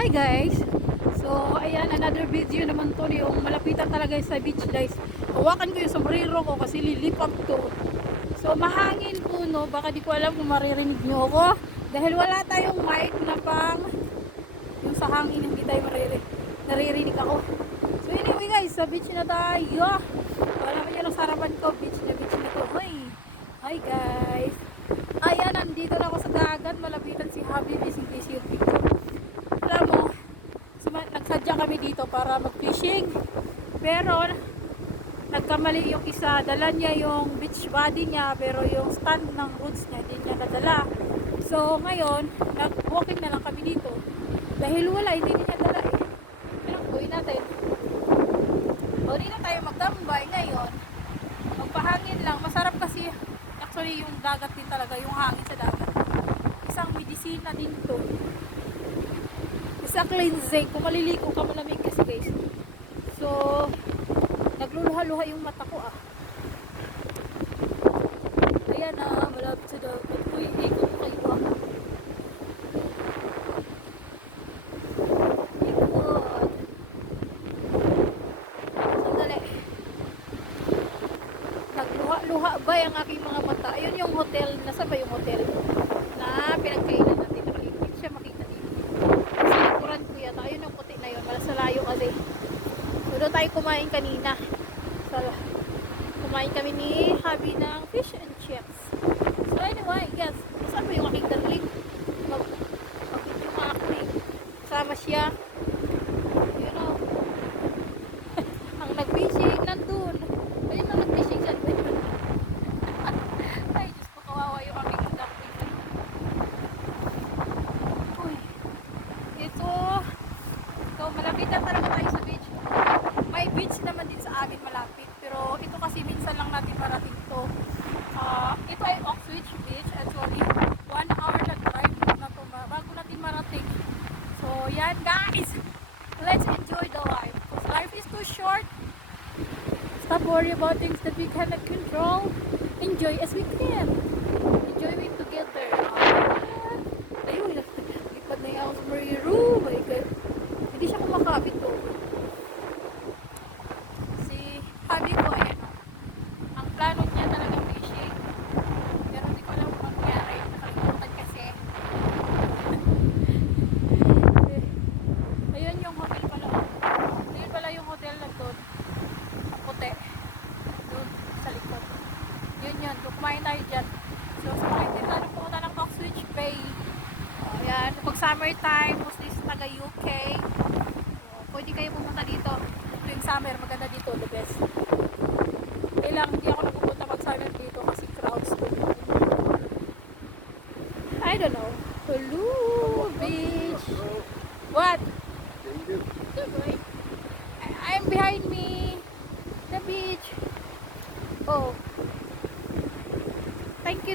Hi guys! So, ayan, another video naman to yung malapitan talaga sa beach guys. Hawakan ko yung sombrero ko kasi lilipat to. So, mahangin po no, baka di ko alam kung maririnig nyo ako. Dahil wala tayong mic na pang yung sa hangin hindi tayo maririnig. Naririnig ako. So, anyway guys, sa beach na tayo. Wala naman yun ang sarapan ko. Beach na beach na to. Hi! Hi guys! Ayan, nandito na ako sa dagat. Malapitan si Habi. Busy-busy yung picture alam mo, nagsadya kami dito para mag-fishing. Pero, nagkamali yung isa. Dala niya yung beach body niya, pero yung stand ng roots niya, hindi niya nadala. So, ngayon, nag-walking na lang kami dito. Dahil wala, hindi niya dala eh. Anong gawin natin? O, na tayo magtambay ngayon. Magpahangin lang. Masarap kasi, actually, yung dagat din talaga, yung hangin sa dagat. Isang medisina din to sa cleansing. Kung maliligo ka malamig kasi guys. So, nagluluha-luha yung mata ko ah. Ayan na, malapit sa dagat. Uy, ikot ko kayo ah. Sandali. Nagluha-luha ba yung aking mga mata? Ayun yung hotel. Nasa ba yung hotel? Na pinagkainan natin. Nakalimutin siya makita dito sa likuran ko yata. Ayun yung puti na yun. Wala sa layo kasi. So doon tayo kumain kanina. So, kumain kami ni Habi ng fish and chips. So anyway, yes. Saan ba yung aking darling? Mag mag-video nga ako eh. Sama siya. You know. Ang nag-fishing nandun. Ayun ang nag-fishing siya. Ay, Diyos ko, kawawa yung aking darling. Uy. Ito. So, malapitan talaga tayo sa beach. May beach naman din sa amin malapit. Pero ito kasi minsan lang natin marating to. Ah, ito ay Oxwich Beach. Actually, one hour na drive na to ba- bago natin marating. So, yan guys. Let's enjoy the life. Because life is too short. Stop worry about things that we cannot control. Enjoy as we can. Enjoy it together. Ah. Ayun, lipad na yung sa Mariru. My God. Hindi siya kumakabit to. Si Habi ko, ayan o. Ang plano niya talaga fishing. Pero hindi ko alam kung ano nangyari. Nakalimutan kasi. Ayun yung hotel pala. Ayun pala yung hotel na doon. Ang puti. Doon sa likod. Yun kumain tayo dyan. So, hindi na pumunta ng Oxwich Bay. Oh, yan. Pag summertime, mostly sa taga UK. So, pwede kayo pumunta dito. Ito yung summer, maganda dito, the best. Eh lang, hindi ako napupunta pag summer dito kasi crowds to. I don't know. Hello, beach. What? I'm behind me. The beach. Oh.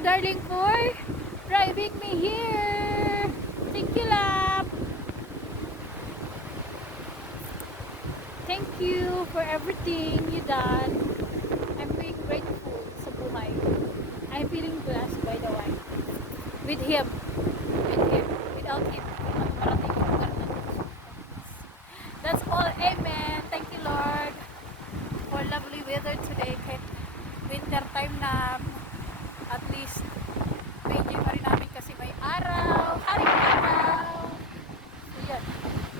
Darling, for driving me here. Thank you, love. Thank you for everything you done. I'm being grateful sa buhay. I'm feeling blessed, by the way. With him. With him. Without him. That's all. Amen. Thank you, Lord, for lovely weather today. Winter time na at least medyo pa rin namin kasi may araw. Haring araw. So yan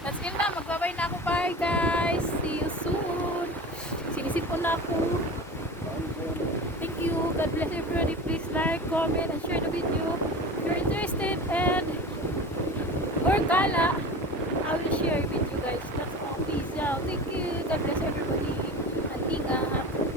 that's it na magbabay na ako. Bye guys. See you soon. Sinisip ko na ako. Thank you. God bless everybody. Please like comment and share the video. If you're interested and or gala I will share with you guys. That's all. Peace out. Thank you. God bless everybody. And ingat.